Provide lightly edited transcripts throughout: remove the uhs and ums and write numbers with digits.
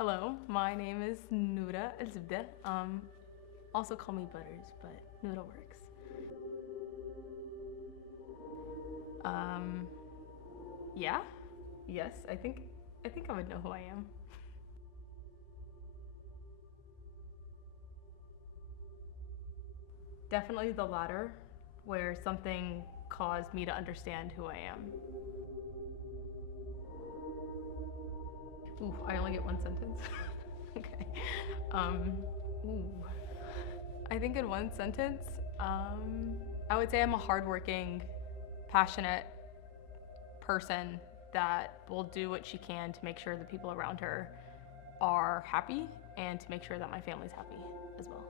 Hello, my name is Nora Alzibdeh. Also call me Butters, but Nora works. Um, yeah, yes, I think I would know who I am. Definitely the latter, where something caused me to understand who I am. Ooh, I only get one sentence. Okay. Um, ooh. I think in one sentence, I would say I'm a hardworking, passionate person that will do what she can to make sure the people around her are happy and to make sure that my family's happy as well.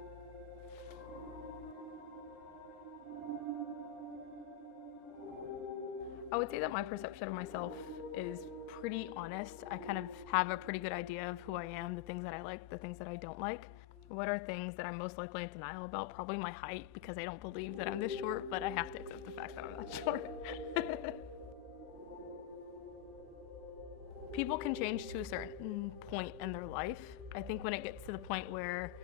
I would say that my perception of myself is pretty honest. I kind of have a pretty good idea of who I am, the things that I like, the things that I don't like. What are things that I'm most likely in denial about? Probably my height, because I don't believe that I'm this short, but I have to accept the fact that I'm not short. People can change to a certain point in their life. I think when it gets to the point where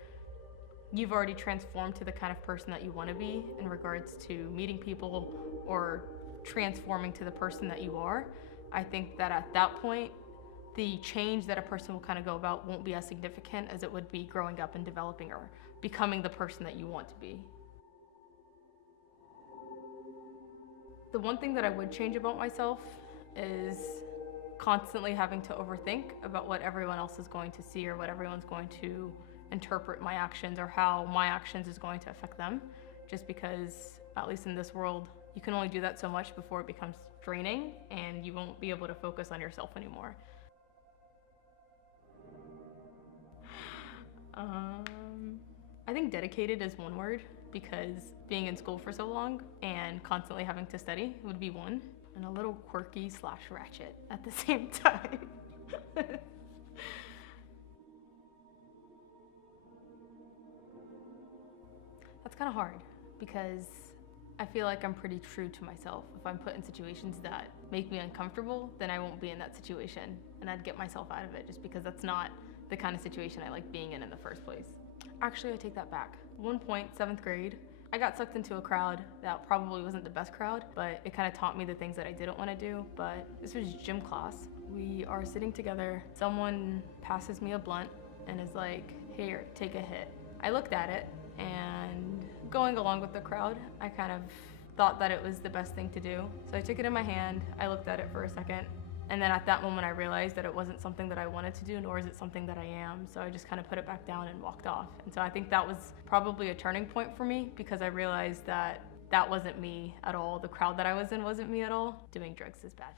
you've already transformed to the kind of person that you want to be in regards to meeting people or transforming to the person that you are, I think that at that point, the change that a person will kind of go about won't be as significant as it would be growing up and developing or becoming the person that you want to be. The one thing that I would change about myself is constantly having to overthink about what everyone else is going to see or what everyone's going to interpret my actions or how my actions is going to affect them. Just because, at least in this world, you can only do that so much before it becomes draining and you won't be able to focus on yourself anymore. I think dedicated is one word, because being in school for so long and constantly having to study would be one, and a little quirky / ratchet at the same time. That's kind of hard because I feel like I'm pretty true to myself. If I'm put in situations that make me uncomfortable, then I won't be in that situation and I'd get myself out of it, just because that's not the kind of situation I like being in the first place. Actually, I take that back. One point, 7th grade, I got sucked into a crowd that probably wasn't the best crowd, but it kind of taught me the things that I didn't want to do. But this was gym class. We are sitting together. Someone passes me a blunt and is like, "Here, take a hit." I looked at it, and going along with the crowd, I kind of thought that it was the best thing to do. So I took it in my hand, I looked at it for a second, and then at that moment I realized that it wasn't something that I wanted to do, nor is it something that I am. So I just kind of put it back down and walked off. And so I think that was probably a turning point for me, because I realized that that wasn't me at all. The crowd that I was in wasn't me at all. Doing drugs is bad.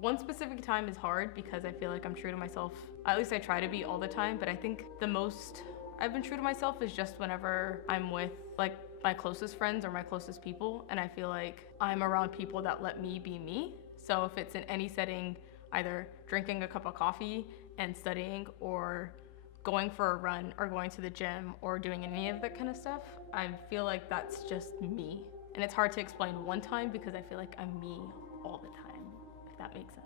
One specific time is hard because I feel like I'm true to myself. At least I try to be all the time, but I think the most I've been true to myself is just whenever I'm with like my closest friends or my closest people, and I feel like I'm around people that let me be me. So if it's in any setting, either drinking a cup of coffee and studying, or going for a run, or going to the gym, or doing any of that kind of stuff, I feel like that's just me. And it's hard to explain one time because I feel like I'm me all the time, if that makes sense.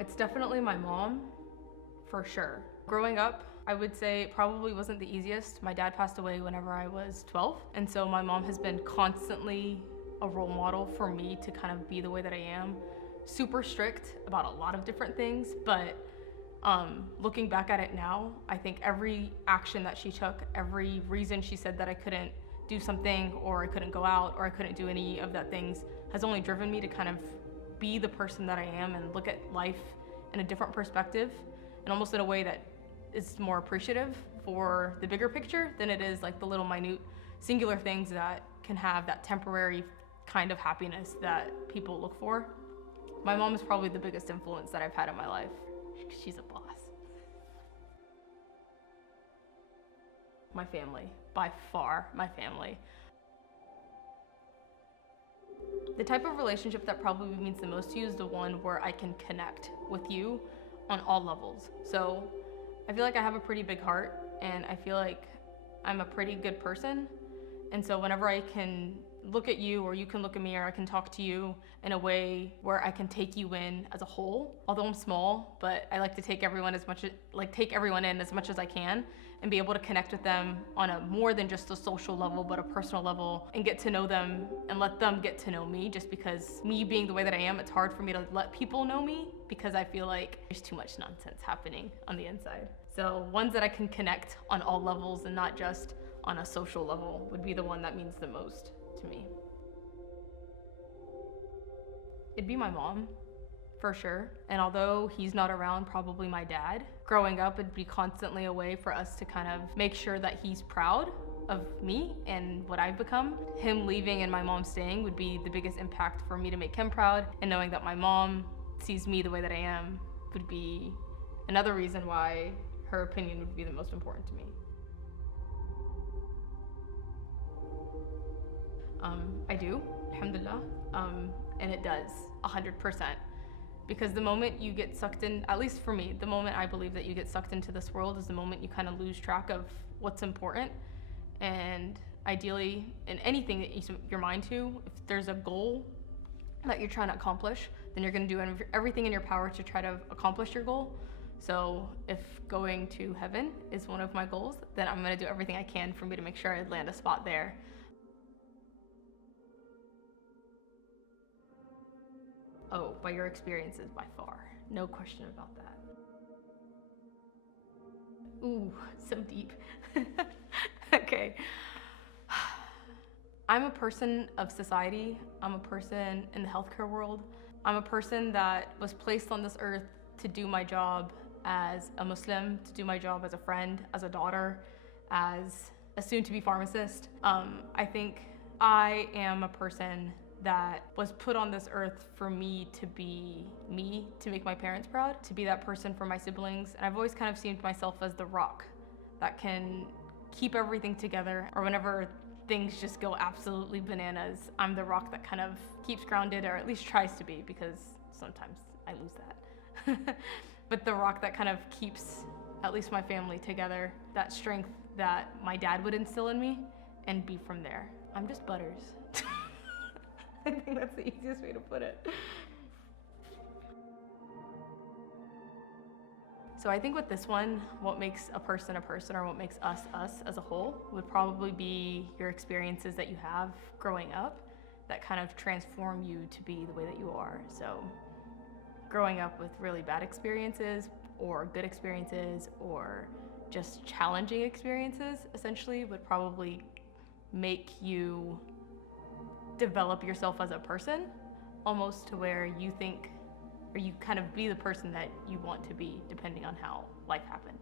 It's definitely my mom, for sure. Growing up, I would say it probably wasn't the easiest. My dad passed away whenever I was 12, and so my mom has been constantly a role model for me to kind of be the way that I am. Super strict about a lot of different things, but looking back at it now, I think every action that she took, every reason she said that I couldn't do something, or I couldn't go out, or I couldn't do any of that things, has only driven me to kind of be the person that I am and look at life in a different perspective, and almost in a way that is more appreciative for the bigger picture than it is like the little minute singular things that can have that temporary kind of happiness that people look for. My mom is probably the biggest influence that I've had in my life. She's a boss. My family, by far my family. The type of relationship that probably means the most to you is the one where I can connect with you on all levels. So I feel like I have a pretty big heart, and I feel like I'm a pretty good person. And so whenever I can look at you, or you can look at me, or I can talk to you in a way where I can take you in as a whole. Although I'm small, but I like to take everyone in as much as I can, and be able to connect with them on a more than just a social level, but a personal level, and get to know them and let them get to know me. Just because me being the way that I am, it's hard for me to let people know me because I feel like there's too much nonsense happening on the inside. So ones that I can connect on all levels and not just on a social level would be the one that means the most to me. It'd be my mom, for sure. And although he's not around, probably my dad. Growing up, it'd be constantly a way for us to kind of make sure that he's proud of me and what I've become. Him leaving and my mom staying would be the biggest impact for me to make him proud. And knowing that my mom sees me the way that I am would be another reason why her opinion would be the most important to me. I do, alhamdulillah, and it does, 100%. Because the moment you get sucked in, at least for me, the moment I believe that you get sucked into this world is the moment you kind of lose track of what's important. And ideally, in anything that you set your mind to, if there's a goal that you're trying to accomplish, then you're going to do everything in your power to try to accomplish your goal. So if going to heaven is one of my goals, then I'm going to do everything I can for me to make sure I land a spot there. Oh, by your experiences, by far. No question about that. Ooh, so deep. Okay. I'm a person of society. I'm a person in the healthcare world. I'm a person that was placed on this earth to do my job as a Muslim, to do my job as a friend, as a daughter, as a soon-to-be pharmacist. I think I am a person that was put on this earth for me to be me, to make my parents proud, to be that person for my siblings. And I've always kind of seen myself as the rock that can keep everything together, or whenever things just go absolutely bananas, I'm the rock that kind of keeps grounded, or at least tries to be, because sometimes I lose that. But the rock that kind of keeps at least my family together, that strength that my dad would instill in me, and be from there. I'm just Butters. I think that's the easiest way to put it. So I think with this one, what makes a person, or what makes us as a whole, would probably be your experiences that you have growing up that kind of transform you to be the way that you are. So growing up with really bad experiences, or good experiences, or just challenging experiences, essentially, would probably make you develop yourself as a person, almost to where you think, or you kind of be the person that you want to be, depending on how life happened.